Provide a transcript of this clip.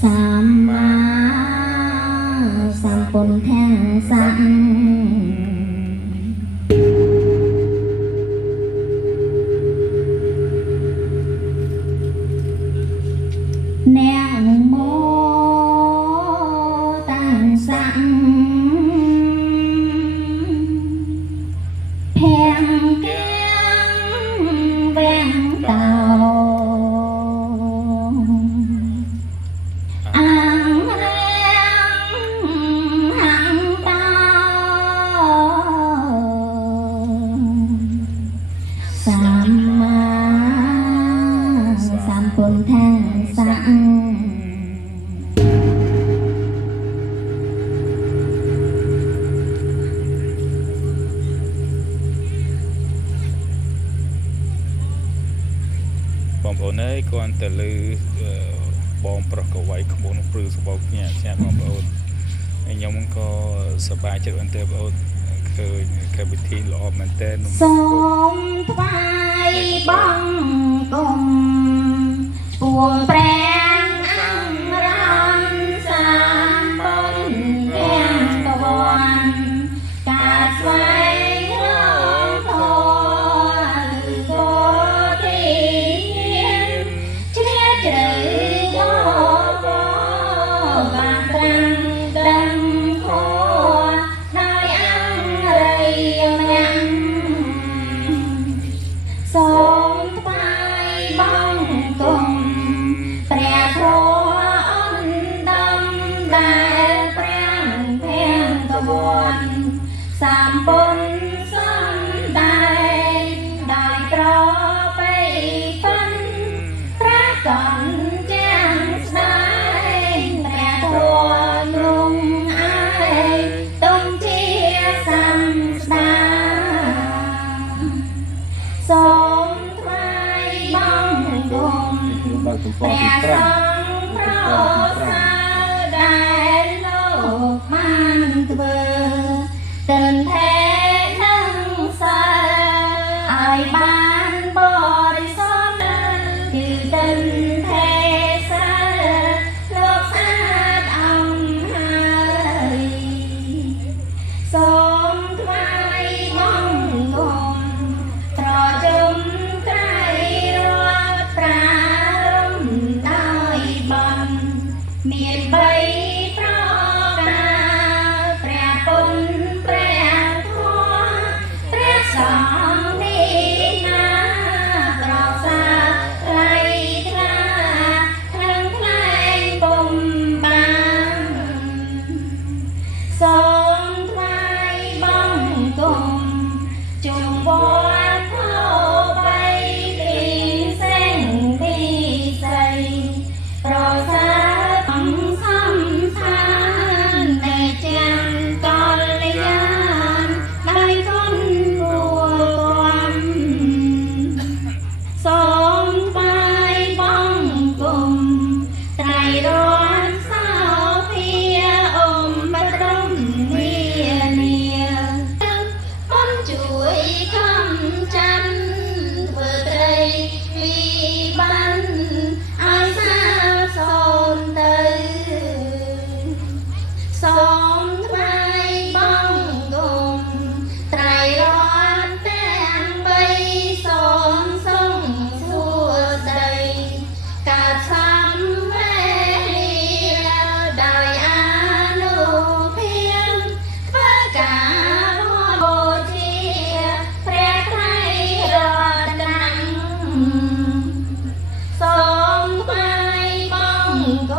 สัมมาสัมพุทธัสสะแนวโมตัสสะแพงแก้งแหวงเต่าอ่างแรงหางเต่าสัมมาสัมพุทธัสสะបងប្អូនអើយគាត់ទៅលើបងប្រុសកវៃក្បួនព្រឺសបោកញ៉ាចាបងប្អូនហើយខ្ញុំក៏សប្បាយចិត្តមែនទែនបងប្អូនឃើញកម្មវិធីល្អមែនទែនសូមថ្វាយបង្គំពួងព្រះអង្គរំសាមបុណ្យទាំងកវ័នការស្វែងរកធម៌គឺទីជ្រាលជ្រៅមកបានត្រាំដឹងធម៌ដោយអង្គរិយមញ្ញសូមថ្វាយបង្គំព្រះធម៌អន្តដំដែលប្រាំងភាំងកវ័នសម្ពុនសំដែងដោយប្របីពិនព្រះកន្តចាំស្ដែងព្រះធម៌ទ្រង់ឯងទុំជាសំស្ដាសូមថ្វាយបង្គំព្រះសង្ឃប្រសើរដែលលោកបានធ្វើទិនថេនឹងសិលឲ្យបានបរិសុទ្ធគឺទិនថេសិលលោកស្អាតអង្គហើយសូមថ្វាយបង្គំត្រជុំក្រៃរត់ប្រារំដោយបំមានបីប្រការព្រះពុទ្ធព្រះធម៌ព្រះសង្ឃនេះណាប្រសើរថ្លៃថ្លាថ្លឹងថ្លែងពុំបានសូមថ្វាយបង្គំជុំវត្តធោបីទីសេងទីស័យប្រសើរសំសានតែចាំកលយានដោយគុណគួរគំសូមថ្វាយបង្គំត្រៃរតន៍សោភាអមបរមនានាបុណ្យជួយកំចាន់ធ្វើត្រីវិបានឲ្យសាសូនទៅសូមថ្វាយបង្គំត្រៃរតន៍ទាំងបីសូមសង្ឃសួស្ដីកើតសម្វេលាដោយអនុភាពធ្វើការបូជាព្រះត្រៃរតនំសូមថ្វាយបង្គ